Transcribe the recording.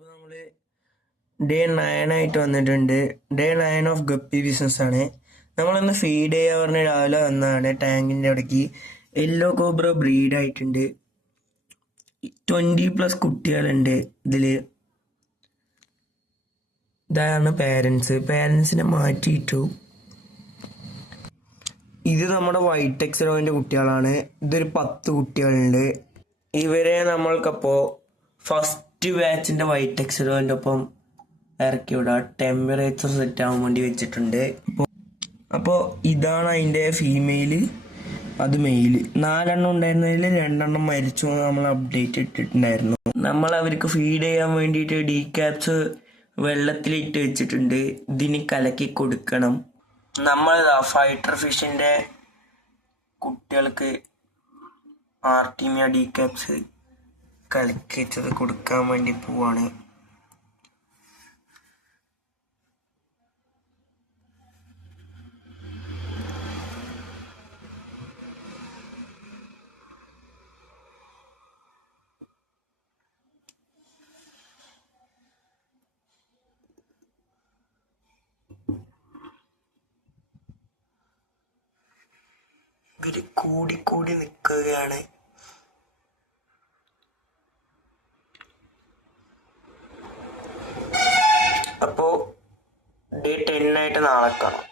അപ്പോൾ നമ്മൾ ഡേ 9 ആയിട്ട് വന്നിട്ടുണ്ട്. ഡേ 9 ഓഫ് ഗപ്പി ബിസിനസ് ആണ്. നമ്മളൊന്ന് ഫീഡ് ചെയ്യാൻ പറഞ്ഞ് രാവിലെ വന്നതാണ്. ടാങ്കിൻ്റെ അവിടേക്ക് യെല്ലോ കോബ്ര ബ്രീഡ് ആയിട്ടുണ്ട്. 20+ കുട്ടികളുണ്ട് ഇതിൽ. ഇതാണ് പേരൻസിനെ മാറ്റിയിട്ടു. ഇത് നമ്മുടെ വൈറ്റ് എക്സറോവിൻ്റെ കുട്ടികളാണ്. ഇതൊരു 10 കുട്ടികളുണ്ട്. ഇവരെ നമ്മൾക്കപ്പോൾ ഫസ്റ്റ് ബാച്ചിൻ്റെ വൈറ്റ് എക്സറോവിൻ്റെ ഒപ്പം ഇറക്കി വിടാം. ടെമ്പറേച്ചർ സെറ്റ് ആവാൻ വേണ്ടി വെച്ചിട്ടുണ്ട്. അപ്പോൾ ഇതാണ് അതിൻ്റെ ഫീമെയിൽ, അത് മെയിൽ. 4 എണ്ണം ഉണ്ടായിരുന്നതിൽ 2 എണ്ണം മരിച്ചു നമ്മൾ അപ്ഡേറ്റ് ഇട്ടിട്ടുണ്ടായിരുന്നു. നമ്മൾ അവർക്ക് ഫീഡ് ചെയ്യാൻ വേണ്ടിയിട്ട് ഡീക്യാപ്സ് വെള്ളത്തിലിട്ട് വെച്ചിട്ടുണ്ട്. ഇതിന് കലക്കി കൊടുക്കണം. നമ്മൾ ഫൈറ്റർ ഫിഷിൻ്റെ കുട്ടികൾക്ക് ആർട്ടീമിയ ഡീക്യാപ്സ് കലക്കി വെച്ചത് കൊടുക്കാൻ വേണ്ടി പോവാണ്. ഇവര് കൂടി നിൽക്കുകയാണ്. അപ്പോൾ ഡേ 10 ആയിട്ട് നാളെ കാണാം.